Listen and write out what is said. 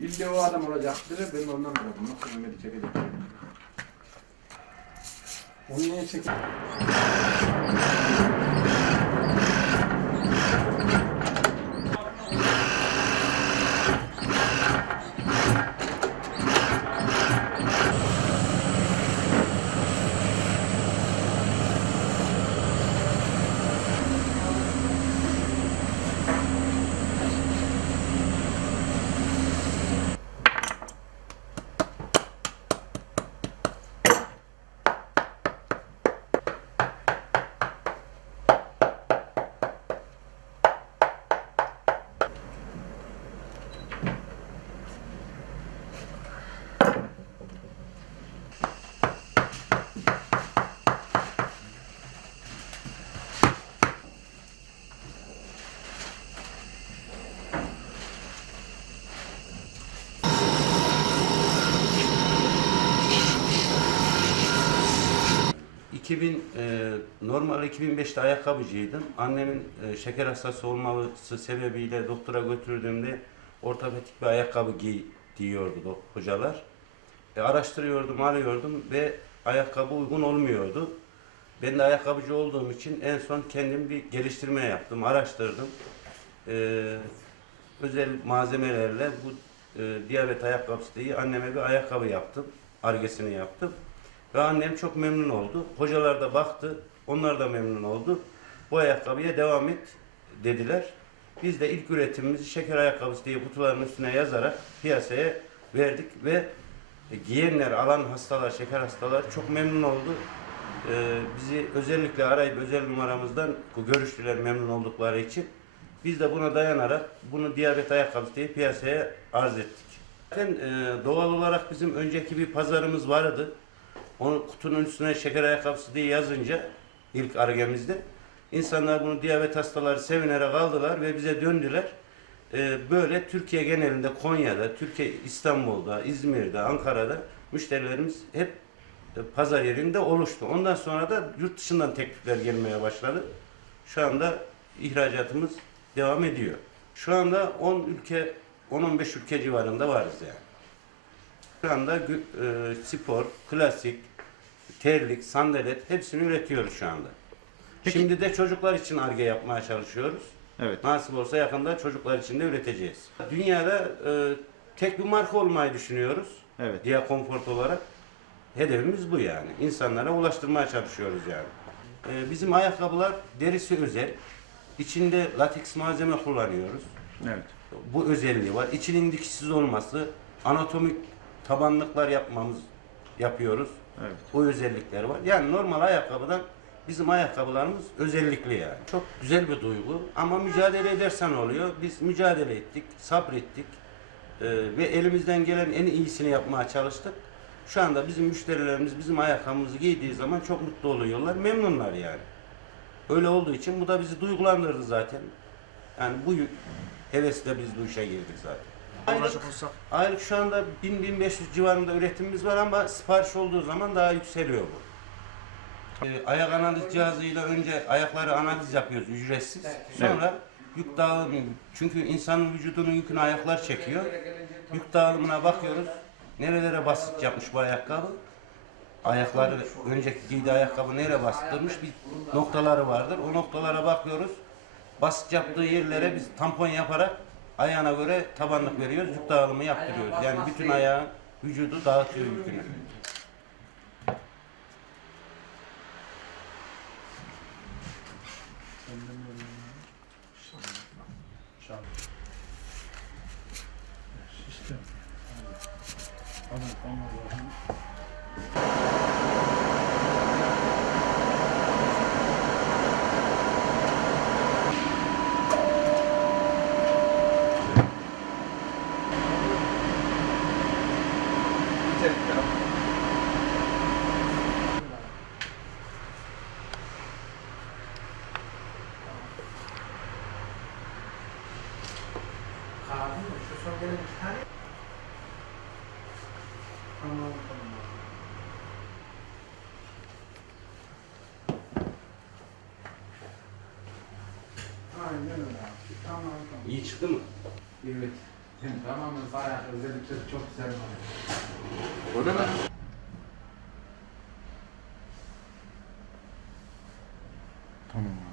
İlle o adam olacak dedi. Ben ondan bıraktım. Yoksa Mehmet'i çekecek. Onu niye çekecek? ...2000, e, normal 2005'te ayakkabıcıydım. Annemin e, şeker hastası olması sebebiyle doktora götürdüğümde ortopedik bir ayakkabı giy diyordu hocalar. E, araştırıyordum, arıyordum ve ayakkabı uygun olmuyordu. Ben de ayakkabıcı olduğum için en son kendim bir geliştirme yaptım, araştırdım. E, özel malzemelerle bu e, diyabet ayakkabısı diye anneme bir ayakkabı yaptım. Argesini yaptım. Ve annem çok memnun oldu. Hocalar da baktı. Onlar da memnun oldu. Bu ayakkabıya devam et dediler. Biz de ilk üretimimizi şeker ayakkabısı diye kutuların üstüne yazarak piyasaya verdik ve giyenler, alan hastalar, şeker hastalar çok memnun oldu. Ee, bizi özellikle arayıp özel numaramızdan görüştüler memnun oldukları için. Biz de buna dayanarak bunu diyabet ayakkabısı diye piyasaya arz ettik. Zaten e, doğal olarak bizim önceki bir pazarımız vardı. Onu kutunun üstüne şeker ayakkabısı diye yazınca ilk argemizde insanlar bunu diyabet hastaları sevinerek aldılar ve bize döndüler. Ee, böyle Türkiye genelinde Konya'da, Türkiye İstanbul'da, İzmir'de, Ankara'da müşterilerimiz hep e, pazar yerinde oluştu. Ondan sonra da yurt dışından teklifler gelmeye başladı. Şu anda ihracatımız devam ediyor. Şu anda 10 ülke, 10-15 ülke civarında varız yani. Şu anda e, spor, klasik, terlik, sandalet hepsini üretiyoruz şu anda. Peki- Şimdi de çocuklar için arge yapmaya çalışıyoruz. Evet. Nasip olsa yakında çocuklar için de üreteceğiz. Dünyada e, tek bir marka olmayı düşünüyoruz. Evet. Diye konfort olarak. Hedefimiz bu yani. İnsanlara ulaştırmaya çalışıyoruz yani. E, bizim ayakkabılar derisi özel. İçinde lateks malzeme kullanıyoruz. Evet. Bu özelliği var. İçinin dikişsiz olması, anatomik tabanlıklar yapmamız yapıyoruz. Evet. O özellikler var. Yani normal ayakkabıdan bizim ayakkabılarımız özellikli yani. Çok güzel bir duygu ama mücadele edersen oluyor. Biz mücadele ettik, sabrettik Ee, ve elimizden gelen en iyisini yapmaya çalıştık. Şu anda bizim müşterilerimiz bizim ayakkabımızı giydiği zaman çok mutlu oluyorlar, memnunlar yani. Öyle olduğu için bu da bizi duygulandırdı zaten. Yani bu hevesle biz bu işe girdik zaten. Aylık, aylık şu anda 1000-1500 civarında üretimimiz var ama sipariş olduğu zaman daha yükseliyor bu. Ee, ayak analiz cihazıyla önce ayakları analiz yapıyoruz ücretsiz. Sonra yük dağılımı, çünkü insanın vücudunun yükünü ayaklar çekiyor. Yük dağılımına bakıyoruz. Nerelere basit yapmış bu ayakkabı? Ayakları, önceki giydiği ayakkabı nereye bastırmış bir noktaları vardır. O noktalara bakıyoruz. Basit yaptığı yerlere biz tampon yaparak ayağına göre tabanlık veriyoruz. Yük dağılımı yaptırıyoruz. Yani bütün ayağın vücudu dağıtıyor yükünü. Sistem. Ama Allah'ım. Aynen öyle. Tamam tamam. İyi çıktı mı? Evet. Tamam. Tamamen sağ ayak özellikle çok güzel bir ayak. Öyle mi? Tamam.